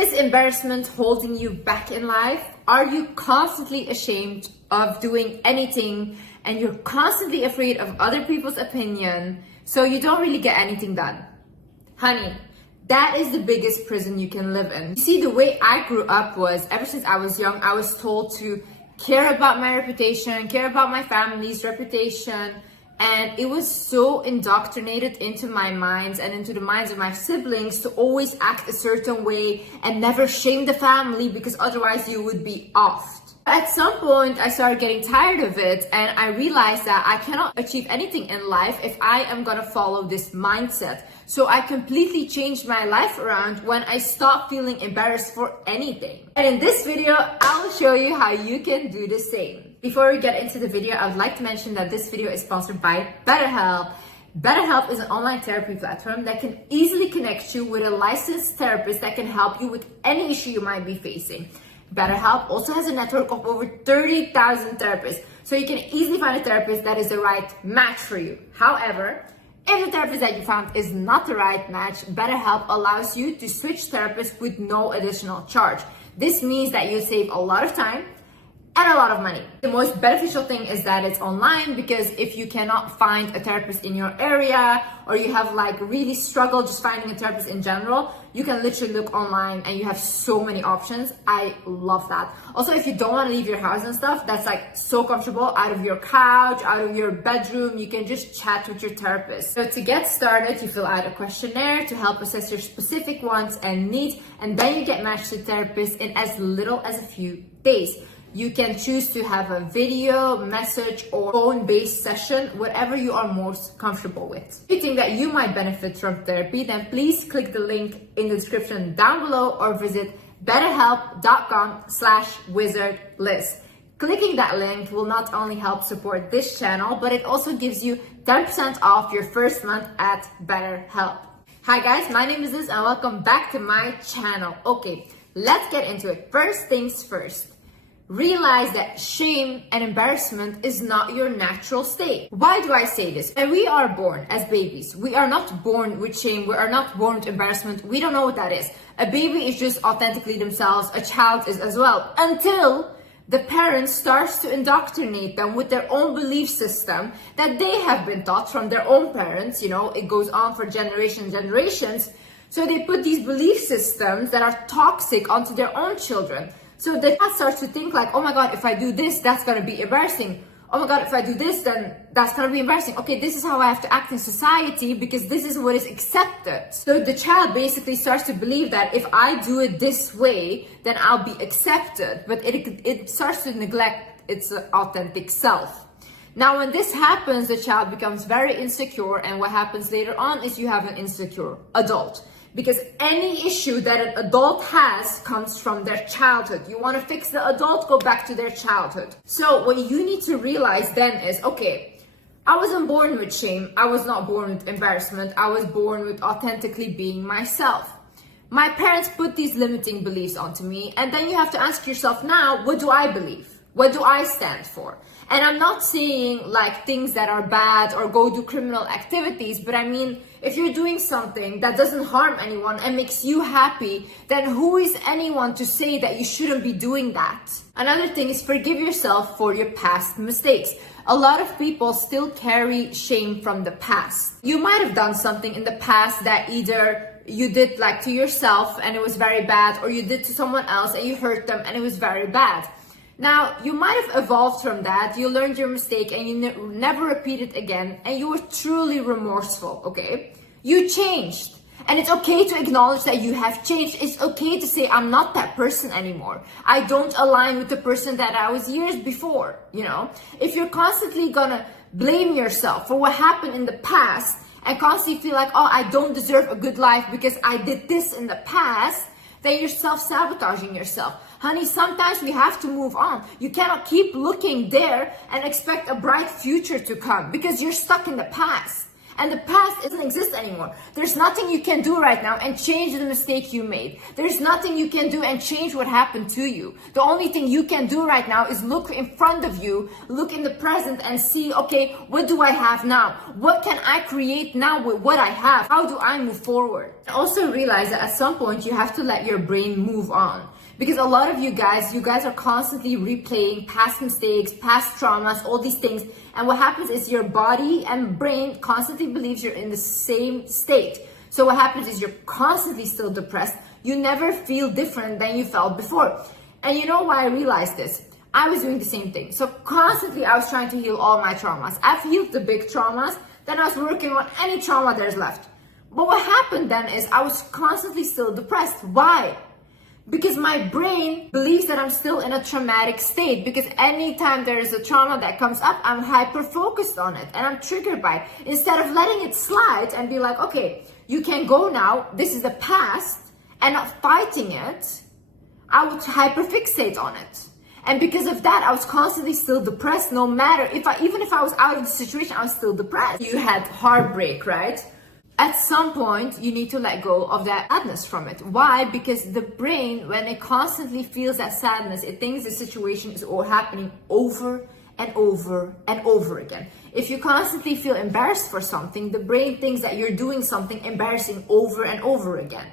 Is embarrassment holding you back in life? Are you constantly ashamed of doing anything and you're constantly afraid of other people's opinion, so you don't really get anything done? Honey, that is the biggest prison you can live in. You see, the way I grew up was, ever since I was young, I was told to care about my reputation, care about my family's reputation, and it was so indoctrinated into my minds and into the minds of my siblings to always act a certain way and never shame the family, because otherwise you would be offed. At some point, I started getting tired of it, and I realized that I cannot achieve anything in life if I am gonna follow this mindset. So I completely changed my life around when I stopped feeling embarrassed for anything. And in this video, I will show you how you can do the same. Before we get into the video, I would like to mention that this video is sponsored by BetterHelp. BetterHelp is an online therapy platform that can easily connect you with a licensed therapist that can help you with any issue you might be facing. BetterHelp also has a network of over 30,000 therapists, so you can easily find a therapist that is the right match for you. However, if the therapist that you found is not the right match, BetterHelp allows you to switch therapists with no additional charge. This means that you save a lot of time and a lot of money. The most beneficial thing is that it's online, because if you cannot find a therapist in your area, or you have really struggled just finding a therapist in general, you can literally look online and you have so many options. I love that. Also, if you don't want to leave your house and stuff, that's so comfortable. Out of your couch, out of your bedroom, you can just chat with your therapist. So to get started, you fill out a questionnaire to help assess your specific wants and needs, and then you get matched to therapist in as little as a few days. You can choose to have a video, message, or phone-based session, whatever you are most comfortable with. If you think that you might benefit from therapy, then please click the link in the description down below or visit betterhelp.com/wizardlist. Clicking that link will not only help support this channel, but it also gives you 10% off your first month at BetterHelp. Hi guys, my name is Liz and welcome back to my channel. Okay, let's get into it. First things first. Realize that shame and embarrassment is not your natural state. Why do I say this? When we are born as babies, we are not born with shame. We are not born with embarrassment. We don't know what that is. A baby is just authentically themselves. A child is as well. Until the parent starts to indoctrinate them with their own belief system that they have been taught from their own parents. It goes on for generations. So they put these belief systems that are toxic onto their own children. So the child starts to think oh my God, if I do this, that's gonna be embarrassing. Oh my God, if I do this, then that's gonna be embarrassing. Okay, this is how I have to act in society because this is what is accepted. So the child basically starts to believe that if I do it this way, then I'll be accepted. But it starts to neglect its authentic self. Now, when this happens, the child becomes very insecure, and what happens later on is you have an insecure adult. Because any issue that an adult has comes from their childhood. You want to fix the adult, go back to their childhood. So what you need to realize then is, okay, I wasn't born with shame. I was not born with embarrassment. I was born with authentically being myself. My parents put these limiting beliefs onto me, and then you have to ask yourself now, what do I believe? What do I stand for? And I'm not saying things that are bad or go do criminal activities, but I mean, if you're doing something that doesn't harm anyone and makes you happy, then who is anyone to say that you shouldn't be doing that? Another thing is to yourself for your past mistakes. A lot of people still carry shame from the past. You might have done something in the past that either you did to yourself and it was very bad, or you did to someone else and you hurt them and it was very bad. Now, you might have evolved from that, you learned your mistake and you never repeat it again, and you were truly remorseful, okay? You changed. And it's okay to acknowledge that you have changed. It's okay to say, I'm not that person anymore. I don't align with the person that I was years before, If you're constantly gonna blame yourself for what happened in the past and constantly feel oh, I don't deserve a good life because I did this in the past, then you're self-sabotaging yourself. Honey, sometimes we have to move on. You cannot keep looking there and expect a bright future to come because you're stuck in the past. And the past doesn't exist anymore. There's nothing you can do right now and change the mistake you made. There's nothing you can do and change what happened to you. The only thing you can do right now is look in front of you, look in the present and see, okay, what do I have now? What can I create now with what I have? How do I move forward? And also realize that at some point you have to let your brain move on. Because a lot of you guys are constantly replaying past mistakes, past traumas, all these things. And what happens is your body and brain constantly believes you're in the same state. So what happens is you're constantly still depressed. You never feel different than you felt before. And you know why I realized this? I was doing the same thing. So constantly I was trying to heal all my traumas. I've healed the big traumas. Then I was working on any trauma there's left. But what happened then is I was constantly still depressed. Why? Because my brain believes that I'm still in a traumatic state, because anytime there is a trauma that comes up, I'm hyper focused on it and I'm triggered by it. Instead of letting it slide and be like, okay, you can go now, this is the past, and not fighting it, I would hyper fixate on it. And because of that, I was constantly still depressed. No matter even if I was out of the situation, I was still depressed. You had heartbreak, right? At some point, you need to let go of that sadness from it. Why? Because the brain, when it constantly feels that sadness, it thinks the situation is all happening over and over and over again. If you constantly feel embarrassed for something, the brain thinks that you're doing something embarrassing over and over again.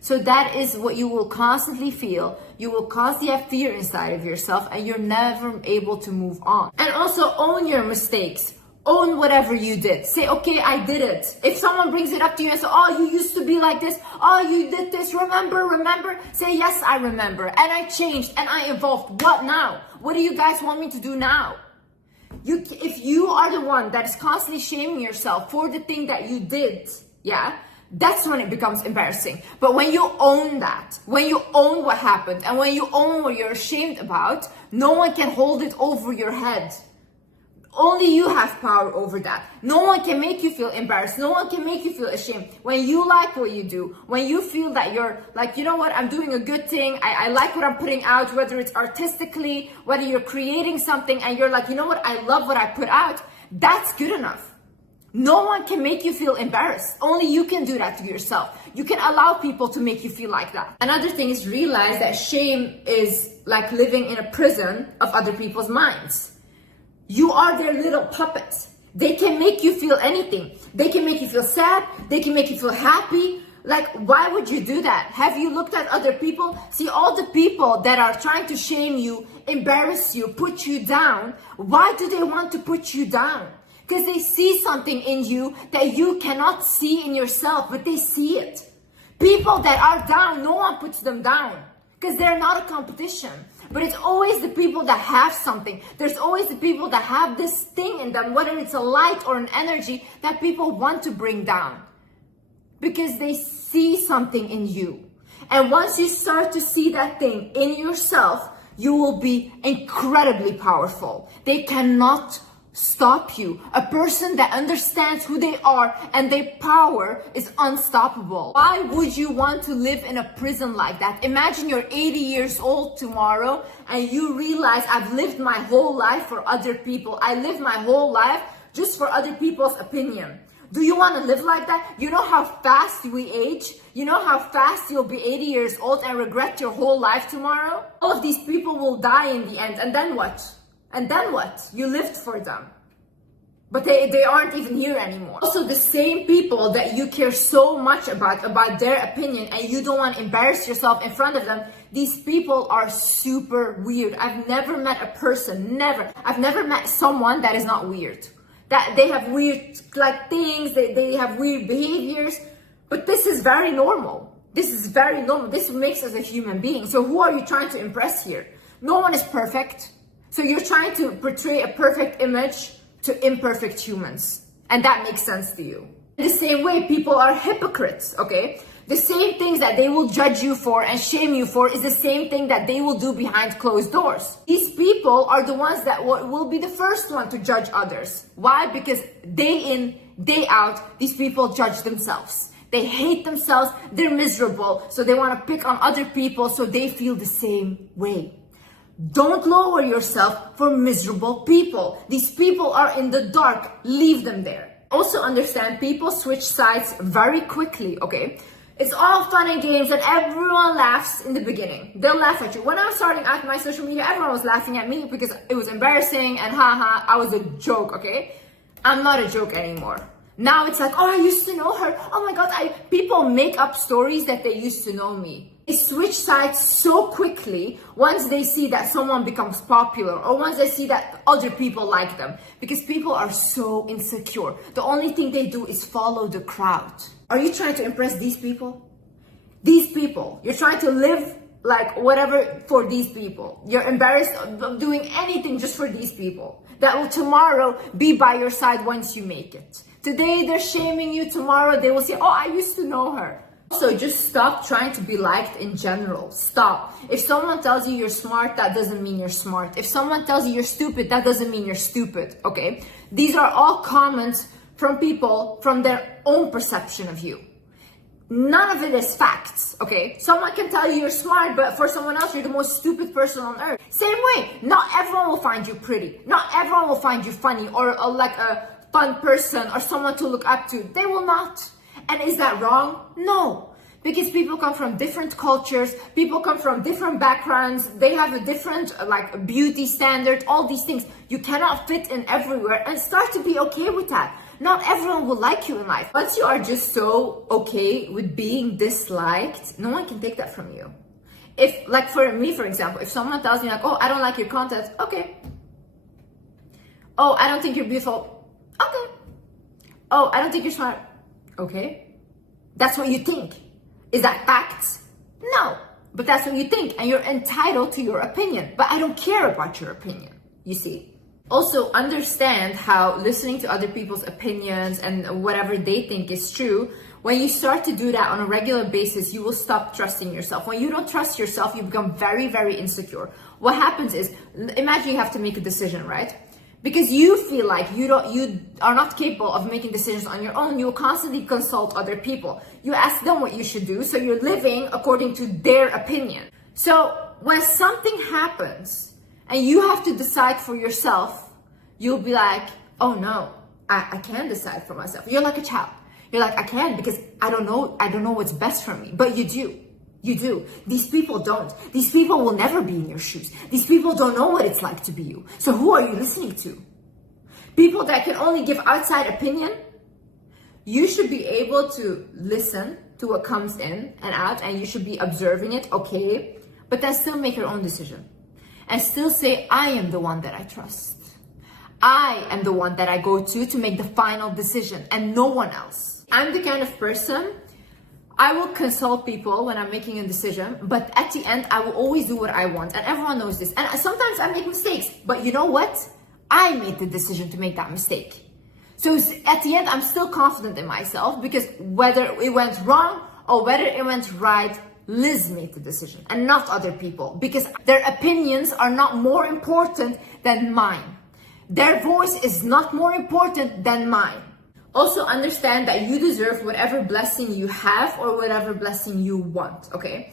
So that is what you will constantly feel. You will constantly have fear inside of yourself and you're never able to move on. And also own your mistakes. Own whatever you did. Say, okay, I did it. If someone brings it up to you and says, oh, you used to be like this. Oh, you did this. Remember? Say, yes, I remember. And I changed and I evolved. What now? What do you guys want me to do now? If you are the one that is constantly shaming yourself for the thing that you did, yeah, that's when it becomes embarrassing. But when you own that, when you own what happened, and when you own what you're ashamed about, no one can hold it over your head. Only you have power over that. No one can make you feel embarrassed. No one can make you feel ashamed. When you like what you do, when you feel that you're like, you know what, I'm doing a good thing. I like what I'm putting out, whether it's artistically, whether you're creating something and you're like, you know what, I love what I put out. That's good enough. No one can make you feel embarrassed. Only you can do that to yourself. You can allow people to make you feel like that. Another thing is realize that shame is like living in a prison of other people's minds. You are their little puppets. They can make you feel anything. They can make you feel sad. They can make you feel happy. Like, why would you do that? Have you looked at other people? See, all the people that are trying to shame you, embarrass you, put you down. Why do they want to put you down? Because they see something in you that you cannot see in yourself, but they see it. People that are down, no one puts them down because they're not a competition. But it's always the people that have something. There's always the people that have this thing in them, whether it's a light or an energy that people want to bring down because they see something in you. And once you start to see that thing in yourself, you will be incredibly powerful. They cannot stop you. A person that understands who they are and their power is unstoppable. Why would you want to live in a prison like that? Imagine you're 80 years old tomorrow and you realize I've lived my whole life for other people. I lived my whole life just for other people's opinion. Do you want to live like that? You know how fast we age? You know how fast you'll be 80 years old and regret your whole life tomorrow? All of these people will die in the end, and then what? And then what? You lived for them. But they aren't even here anymore. Also, the same people that you care so much about their opinion, and you don't want to embarrass yourself in front of them, these people are super weird. I've never met a person, I've never met someone that is not weird. That they have weird like things, they have weird behaviors, but this is very normal. This is very normal. This makes us a human being. So who are you trying to impress here? No one is perfect. So you're trying to portray a perfect image to imperfect humans. And that makes sense to you. In the same way, people are hypocrites, okay? The same things that they will judge you for and shame you for is the same thing that they will do behind closed doors. These people are the ones that will be the first one to judge others. Why? Because day in, day out, these people judge themselves. They hate themselves, they're miserable, so they want to pick on other people so they feel the same way. Don't lower yourself for miserable people. These people are in the dark. Leave them there. Also understand people switch sides very quickly, okay? It's all fun and games and everyone laughs in the beginning. They'll laugh at you. When I was starting out my social media, everyone was laughing at me because it was embarrassing and haha, I was a joke, okay? I'm not a joke anymore. Now it's like, oh, I used to know her. Oh my God, people make up stories that they used to know me. They switch sides so quickly once they see that someone becomes popular or once they see that other people like them, because people are so insecure. The only thing they do is follow the crowd. Are you trying to impress these people? These people, you're trying to live like whatever for these people. You're embarrassed of doing anything just for these people that will tomorrow be by your side once you make it. Today they're shaming you, tomorrow they will say, oh, I used to know her. So just stop trying to be liked in general. Stop. If someone tells you you're smart, that doesn't mean you're smart. If someone tells you you're stupid, that doesn't mean you're stupid, okay? These are all comments from people from their own perception of you. None of it is facts, okay? Someone can tell you you're smart, but for someone else, you're the most stupid person on earth. Same way, not everyone will find you pretty. Not everyone will find you funny or like a fun person or someone to look up to. They will not. And is that wrong? No. Because people come from different cultures, people come from different backgrounds, they have a different like beauty standard, all these things. You cannot fit in everywhere and start to be okay with that. Not everyone will like you in life. Once you are just so okay with being disliked, no one can take that from you. If, like for me, for example, if someone tells me like, oh, I don't like your content, okay. Oh, I don't think you're beautiful, okay. Oh, I don't think you're smart, okay. That's what you think. Is that facts? No, but that's what you think and you're entitled to your opinion. But I don't care about your opinion, you see. Also understand how listening to other people's opinions and whatever they think is true, when you start to do that on a regular basis, you will stop trusting yourself. When you don't trust yourself, you become very, very insecure. What happens is, imagine you have to make a decision, right? Because you feel like you are not capable of making decisions on your own, you will constantly consult other people. You ask them what you should do, so you're living according to their opinion. So when something happens and you have to decide for yourself, you'll be like, oh no, I can't decide for myself. You're like a child. You're like, I can't because I don't know what's best for me. But you do. You do. These people don't. These people will never be in your shoes. These people don't know what it's like to be you. So who are you listening to? People that can only give outside opinion? You should be able to listen to what comes in and out, and you should be observing it, okay? But then still make your own decision. And still say, I am the one that I trust. I am the one that I go to make the final decision and no one else. I'm the kind of person, I will consult people when I'm making a decision, but at the end, I will always do what I want. And everyone knows this. And sometimes I make mistakes, but you know what? I made the decision to make that mistake. So at the end, I'm still confident in myself because whether it went wrong or whether it went right, Liz made the decision and not other people, because their opinions are not more important than mine. Their voice is not more important than mine. Also understand that you deserve whatever blessing you have or whatever blessing you want, okay?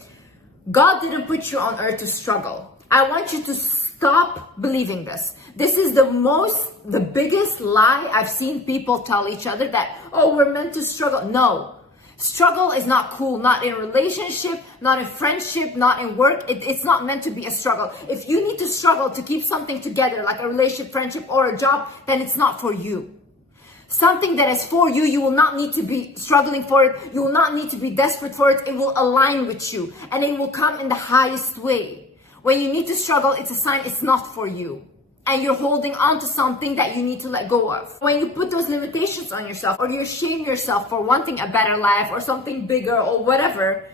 God didn't put you on earth to struggle. I want you to stop believing this. This is the biggest lie I've seen people tell each other, that, oh, we're meant to struggle. No, struggle is not cool, not in relationship, not in friendship, not in work. It's not meant to be a struggle. If you need to struggle to keep something together, like a relationship, friendship, or a job, then it's not for you. Something that is for you, you will not need to be struggling for it. You will not need to be desperate for it. It will align with you and it will come in the highest way. When you need to struggle, it's a sign it's not for you. And you're holding on to something that you need to let go of. When you put those limitations on yourself or you shame yourself for wanting a better life or something bigger or whatever,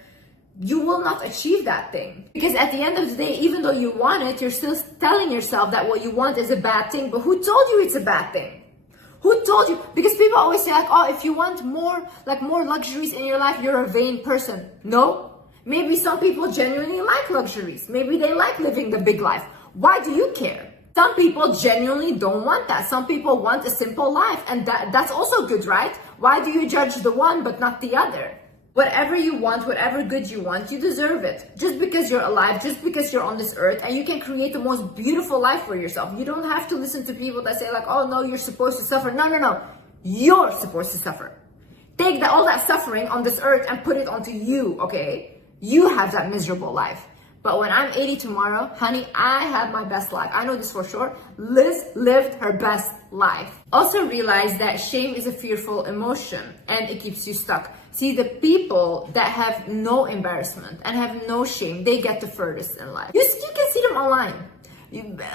you will not achieve that thing. Because at the end of the day, even though you want it, you're still telling yourself that what you want is a bad thing. But who told you it's a bad thing? Who told you? Because people always say like, oh, if you want more luxuries in your life, you're a vain person. No. Maybe some people genuinely like luxuries. Maybe they like living the big life. Why do you care? Some people genuinely don't want that. Some people want a simple life, and that's also good, right? Why do you judge the one but not the other? Whatever you want, whatever good you want, you deserve it. Just because you're alive, just because you're on this earth, and you can create the most beautiful life for yourself. You don't have to listen to people that say like, oh no, you're supposed to suffer. No. You're supposed to suffer. Take all that suffering on this earth and put it onto you, okay? You have that miserable life. But when I'm 80 tomorrow, honey, I have my best life. I know this for sure. Liz lived her best life. Also realize that shame is a fearful emotion and it keeps you stuck. See, the people that have no embarrassment and have no shame, they get the furthest in life. You can see them online.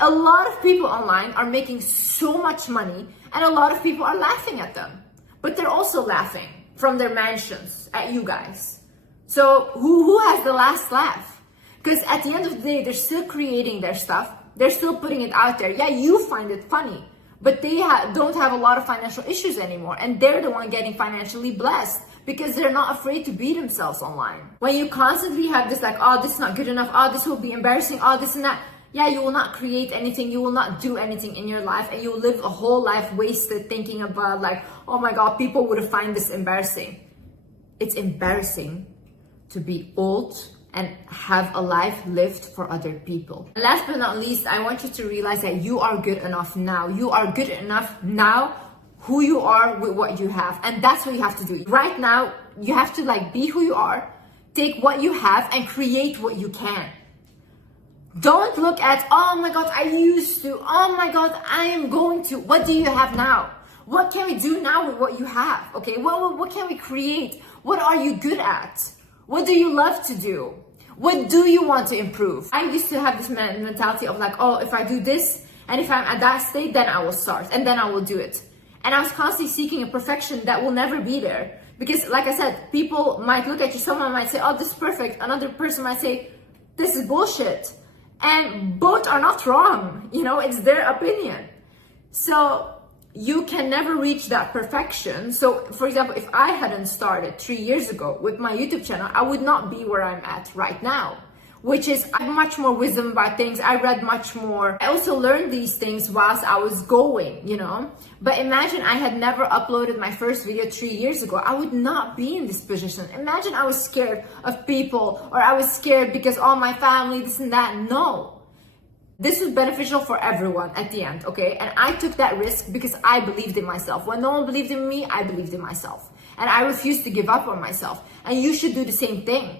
A lot of people online are making so much money and a lot of people are laughing at them. But they're also laughing from their mansions at you guys. So who has the last laugh? Because at the end of the day, they're still creating their stuff. They're still putting it out there. Yeah, you find it funny, but they don't have a lot of financial issues anymore. And they're the one getting financially blessed because they're not afraid to be themselves online. When you constantly have this like, oh, this is not good enough. Oh, this will be embarrassing. Oh, this and that. Yeah, you will not create anything. You will not do anything in your life. And you will live a whole life wasted thinking about like, oh my God, people would find this embarrassing. It's embarrassing to be old and have a life lived for other people. And last but not least, I want you to realize that you are good enough now. You are good enough now, who you are with what you have. And that's what you have to do. Right now, you have to like be who you are, take what you have and create what you can. Don't look at, oh my God, I used to, oh my God, I am going to. What do you have now? What can we do now with what you have? Okay, what can we create? What are you good at? What do you love to do? What do you want to improve? I used to have this mentality of like, oh, if I do this and if I'm at that state, then I will start and then I will do it. And I was constantly seeking a perfection that will never be there. Because like I said, people might look at you, someone might say, oh, this is perfect. Another person might say, this is bullshit. And both are not wrong. You know, it's their opinion. So you can never reach that perfection. So for example, if I hadn't started 3 years ago with my YouTube channel, I would not be where I'm at right now, which is I have much more wisdom about things. I read much more. I also learned these things whilst I was going, you know. But imagine I had never uploaded my first video 3 years ago. I would not be in this position. Imagine I was scared of people or I was scared because all my family, this and that. No. This was beneficial for everyone at the end, okay? And I took that risk because I believed in myself. When no one believed in me, I believed in myself. And I refused to give up on myself. And you should do the same thing.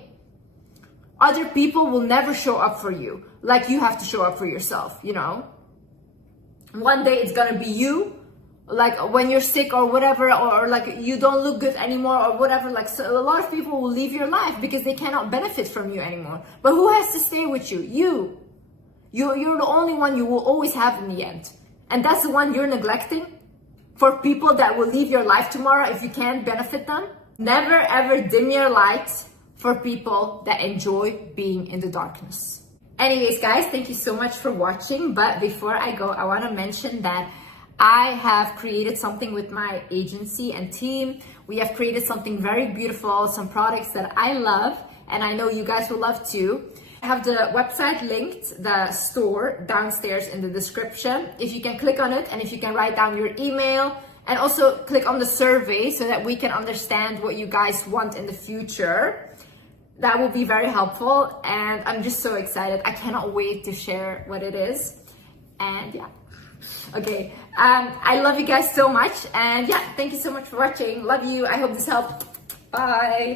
Other people will never show up for you like you have to show up for yourself, you know? One day it's gonna be you, like when you're sick or whatever, or like you don't look good anymore or whatever. Like so a lot of people will leave your life because they cannot benefit from you anymore. But who has to stay with you? You. You're the only one you will always have in the end. And that's the one you're neglecting for people that will leave your life tomorrow if you can't benefit them. Never ever dim your light for people that enjoy being in the darkness. Anyways, guys, thank you so much for watching. But before I go, I want to mention that I have created something with my agency and team. We have created something very beautiful, some products that I love, and I know you guys will love too. I have the website linked, the store downstairs in the description. If you can click on it and if you can write down your email and also click on the survey so that we can understand what you guys want in the future. That will be very helpful and I'm just so excited. I cannot wait to share what it is. And yeah, okay. I love you guys so much and yeah, thank you so much for watching. Love you. I hope this helped. Bye.